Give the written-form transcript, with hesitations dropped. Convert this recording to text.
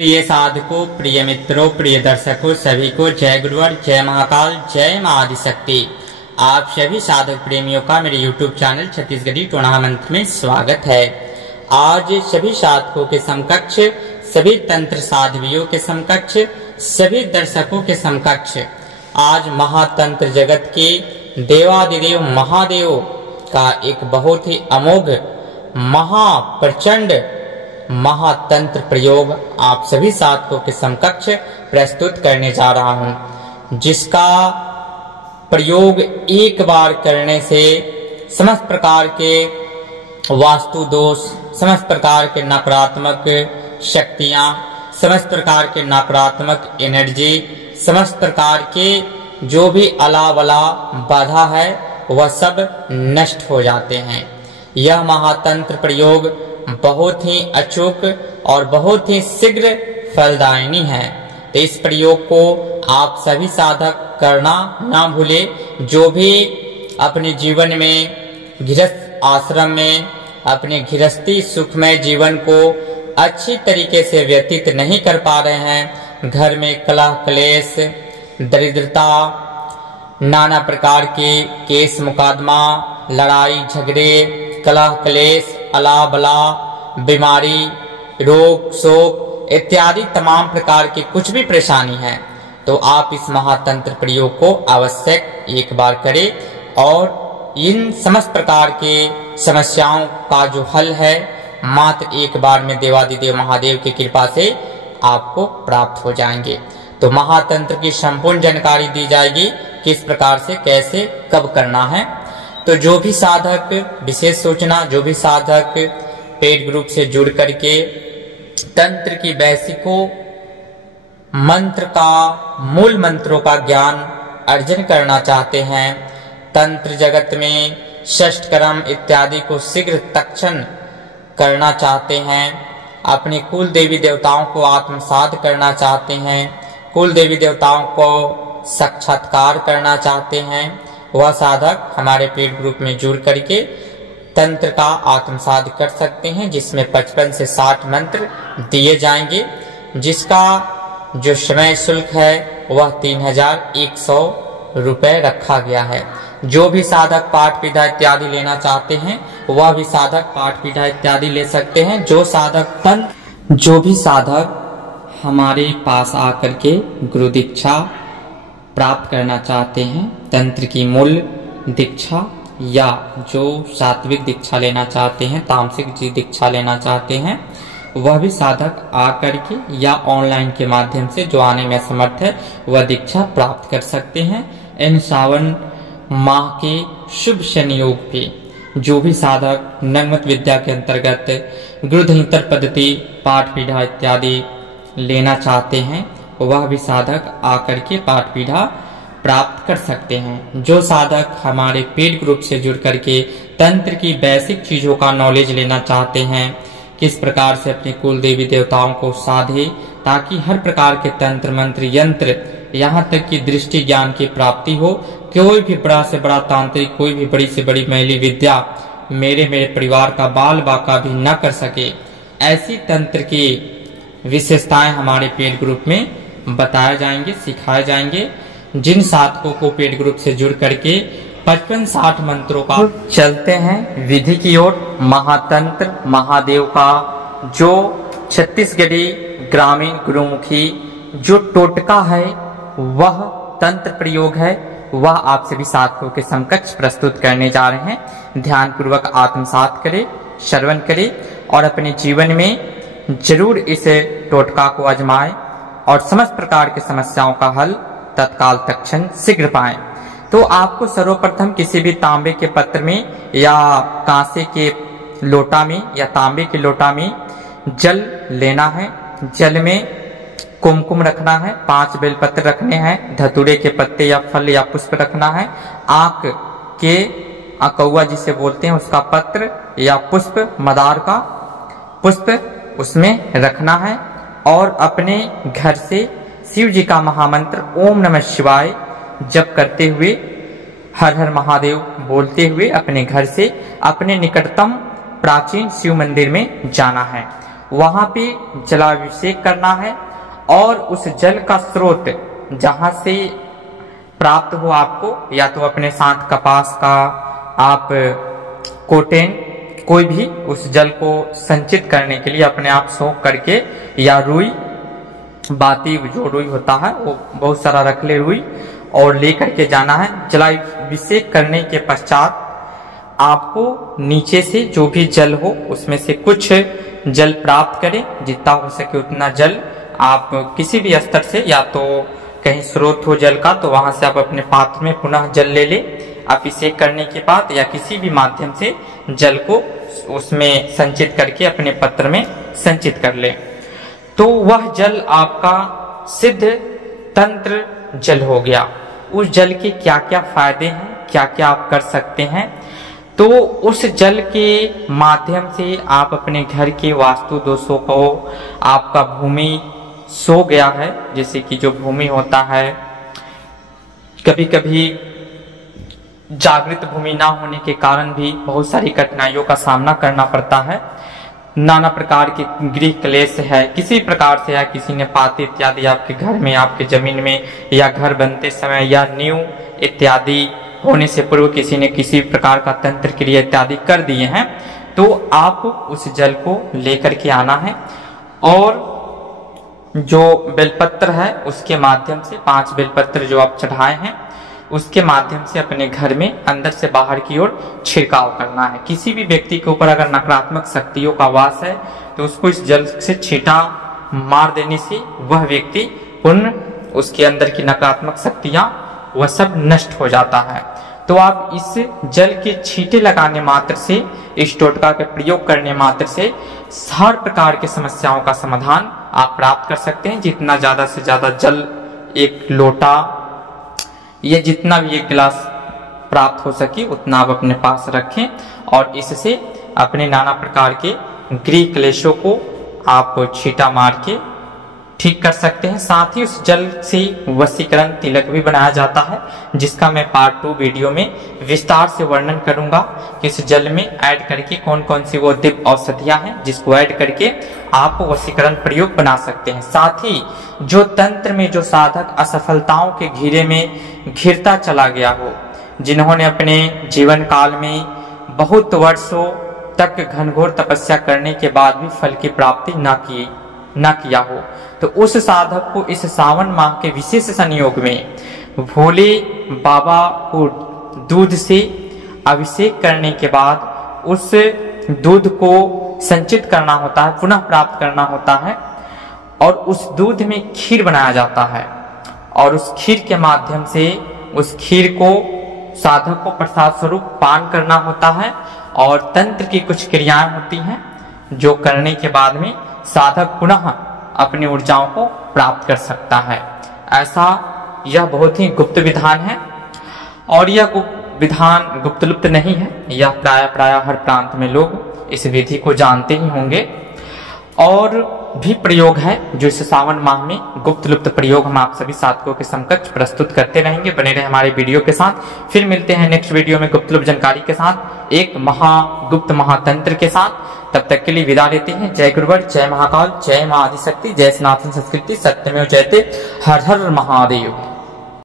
प्रिय साधकों, प्रिय मित्रों, प्रिय दर्शकों, सभी को जय गुरुवर, जय महाकाल, जय मां आदिशक्ति। आप सभी साधक प्रेमियों का मेरे YouTube चैनल छत्तीसगढ़ी टोना मंत्र में स्वागत है। आज सभी साधकों के समकक्ष, सभी तंत्र साध्वियों के समकक्ष, सभी दर्शकों के समकक्ष आज महातंत्र जगत के देवादिदेव महादेव का एक बहुत ही अमोघ महाप्रचंड महातंत्र प्रयोग आप सभी साधकों के समकक्ष प्रस्तुत करने जा रहा हूं, जिसका प्रयोग एक बार करने से समस्त प्रकार के वास्तु दोष, समस्त प्रकार के नकारात्मक शक्तियां, समस्त प्रकार के नकारात्मक एनर्जी, समस्त प्रकार के जो भी अलावला बाधा है वह सब नष्ट हो जाते हैं। यह महातंत्र प्रयोग बहुत ही अचूक और बहुत ही शीघ्र फलदायिनी है। तो इस प्रयोग को आप सभी साधक करना ना भूले। जो भी अपने जीवन में गृहस्थ आश्रम में अपने गृहस्थी सुखमय जीवन को अच्छी तरीके से व्यतीत नहीं कर पा रहे हैं, घर में कलह क्लेश, दरिद्रता, नाना प्रकार के केस मुकदमा, लड़ाई झगड़े, कलह क्लेश, अला बला, बीमारी, रोग शोक इत्यादि तमाम प्रकार की कुछ भी परेशानी है, तो आप इस महातंत्र प्रयोग को आवश्यक एक बार करें और इन समस्त प्रकार के समस्याओं का जो हल है मात्र एक बार में देवादिदेव महादेव की कृपा से आपको प्राप्त हो जाएंगे। तो महातंत्र की संपूर्ण जानकारी दी जाएगी, किस प्रकार से कैसे कब करना है। तो जो भी साधक, विशेष सूचना, जो भी साधक पेड ग्रुप से जुड़ करके तंत्र की बेसिकों मंत्र का मूल मंत्रों का ज्ञान अर्जन करना चाहते हैं, तंत्र जगत में षष्ठ कर्म इत्यादि को शीघ्र तक्षण करना चाहते हैं, अपने कुल देवी देवताओं को आत्मसात करना चाहते हैं, कुल देवी देवताओं को साक्षात्कार करना चाहते हैं, वह साधक हमारे पेड ग्रुप में जुड़ करके तंत्र का आत्मसात कर सकते हैं, जिसमें 55 से 60 मंत्र दिए जाएंगे, जिसका जो समय शुल्क है वह 3100 रुपए रखा गया है। जो भी साधक पाठ विधा इत्यादि लेना चाहते हैं वह भी साधक पाठ विधा इत्यादि ले सकते हैं। जो भी साधक हमारे पास आकर के गुरु दीक्षा प्राप्त करना चाहते हैं, तंत्र की मूल दीक्षा या जो सात्विक दीक्षा लेना चाहते हैं, तामसिक दीक्षा लेना चाहते हैं, वह भी साधक आकर के या ऑनलाइन के माध्यम से जो आने में असमर्थ है वह दीक्षा प्राप्त कर सकते हैं। इन सावन माह के शुभ शनि योग पे जो भी साधक नगमत विद्या के अंतर्गत गुरुधनितर पद्धति पाठ विधा इत्यादि लेना चाहते हैं, वह भी साधक आकर के पाठ विधा प्राप्त कर सकते हैं। जो साधक हमारे पेड ग्रुप से जुड़ करके तंत्र की बेसिक चीजों का नॉलेज लेना चाहते हैं, किस प्रकार से अपने कुल देवी देवताओं को साधे ताकि हर प्रकार के तंत्र मंत्र यंत्र यहाँ तक कि दृष्टि ज्ञान की प्राप्ति हो, कोई भी बड़ा से बड़ा तांत्रिक, कोई भी बड़ी से बड़ी मैली विद्या मेरे परिवार का बाल बाका भी न कर सके, ऐसी तंत्र की विशेषताएं हमारे पेड ग्रुप में बताए जाएंगे, सिखाए जाएंगे। जिन साधकों को पेड ग्रुप से जुड़ करके 55-60 मंत्रों का चलते हैं विधि की ओर, महातंत्र महादेव का जो छत्तीसगढ़ी ग्रामीण गुरुमुखी जो टोटका है वह तंत्र प्रयोग है, वह आप सभी साधकों के समकक्ष प्रस्तुत करने जा रहे हैं। ध्यान पूर्वक आत्मसात करें, श्रवण करें और अपने जीवन में जरूर इस टोटका को आजमाएं और समस्त प्रकार की समस्याओं का हल तत्काल तक्षण शीघ्र पाएं। तो आपको सर्वप्रथम किसी भी तांबे के पत्र में या कांसे के लोटा में या तांबे के लोटा में जल लेना है। जल में कुमकुम रखना है, 5 बेलपत्र रखने हैं, धतूरे के पत्ते या फल या पुष्प रखना है, आक के अकौआ जिसे बोलते हैं उसका पत्र या पुष्प, मदार का पुष्प उसमें रखना है और अपने घर से शिव जी का महामंत्र ओम नमः शिवाय जप करते हुए, हर हर महादेव बोलते हुए अपने घर से अपने निकटतम प्राचीन शिव मंदिर में जाना है वहां पे जलाभिषेक करना है और उस जल का स्रोत जहां से प्राप्त हो आपको, या तो अपने साथ कपास का आप कोटेन कोई भी उस जल को संचित करने के लिए अपने आप सोख करके, या रुई बाती जो रुई होता है वो बहुत सारा रख ले रुई और ले करके जाना है। जलाभिषेक करने के पश्चात आपको नीचे से जो भी जल हो उसमें से कुछ जल प्राप्त करें, जितना हो सके उतना जल आप किसी भी स्तर से, या तो कहीं स्रोत हो जल का तो वहां से आप अपने पात्र में पुनः जल ले ले अभिषेक करने के बाद, या किसी भी माध्यम से जल को उसमें संचित करके अपने पत्र में संचित कर ले। तो वह जल आपका सिद्ध तंत्र जल हो गया। उस जल के क्या क्या फायदे हैं, क्या क्या आप कर सकते हैं, तो उस जल के माध्यम से आप अपने घर के वास्तु दोषों को, आपका भूमि सो गया है, जैसे कि जो भूमि होता है कभी कभी जागृत भूमि ना होने के कारण भी बहुत सारी कठिनाइयों का सामना करना पड़ता है। नाना प्रकार के गृह क्लेश है, किसी प्रकार से, या किसी ने पाते इत्यादि आपके घर में, आपके जमीन में, या घर बनते समय, या न्यू इत्यादि होने से पूर्व किसी ने किसी प्रकार का तंत्र क्रिया इत्यादि कर दिए हैं, तो आप उस जल को लेकर के आना है और जो बेलपत्र है उसके माध्यम से 5 बेलपत्र जो आप चढ़ाए हैं उसके माध्यम से अपने घर में अंदर से बाहर की ओर छिड़काव करना है। किसी भी व्यक्ति के ऊपर अगर नकारात्मक शक्तियों का वास है तो उसको इस जल से छींटा मार देने से वह व्यक्ति पुनः उसके अंदर की नकारात्मक शक्तियां वह सब नष्ट हो जाता है। तो आप इस जल के छींटे लगाने मात्र से, इस टोटका के प्रयोग करने मात्र से हर प्रकार की समस्याओं का समाधान आप प्राप्त कर सकते हैं। जितना ज्यादा से ज्यादा जल, एक लोटा या जितना भी एक गिलास प्राप्त हो सके उतना आप अपने पास रखें और इससे अपने नाना प्रकार के गृह क्लेशों को आप छींटा मार के ठीक कर सकते हैं। साथ ही उस जल से वशीकरण तिलक भी बनाया जाता है, जिसका मैं पार्ट 2 वीडियो में विस्तार से वर्णन करूंगा कि इस जल में ऐड करके कौन कौन सी वो दिव्य औषधियां हैं जिसको ऐड करके आप वशीकरण प्रयोग बना सकते हैं। साथ ही जो तंत्र में जो साधक असफलताओं के घेरे में घिरता चला गया हो, जिन्होंने अपने जीवन काल में बहुत वर्षों तक घनघोर तपस्या करने के बाद भी फल की प्राप्ति न किया हो, तो उस साधक को इस सावन माह के विशेष संयोग में भोले बाबा को दूध से अभिषेक करने के बाद उस दूध को संचित करना होता है, पुनः प्राप्त करना होता है और उस दूध में खीर बनाया जाता है और उस खीर के माध्यम से उस खीर को साधक को प्रसाद स्वरूप पान करना होता है और तंत्र की कुछ क्रियाएं होती हैं जो करने के बाद में साधक पुनः अपनी ऊर्जाओं को प्राप्त कर सकता है। ऐसा यह बहुत ही गुप्त विधान है और यह विधान गुप्तलुप्त नहीं है, यह प्राय हर प्रांत में लोग इस विधि को जानते ही होंगे। और भी प्रयोग है जो इस सावन माह में गुप्त लुप्त प्रयोग हम आप सभी साधकों के समकक्ष प्रस्तुत करते रहेंगे। बने रहे हमारे वीडियो के साथ। फिर मिलते हैं नेक्स्ट वीडियो में गुप्त लुप्त जानकारी के साथ, एक गुप्त महातंत्र के साथ। तब तक के लिए विदा लेते हैं। जय गुरुवर, जय महाकाल, जय मां आदिशक्ति, जय सनातन संस्कृति, सत्यमेव जयते, हर हर महादेव।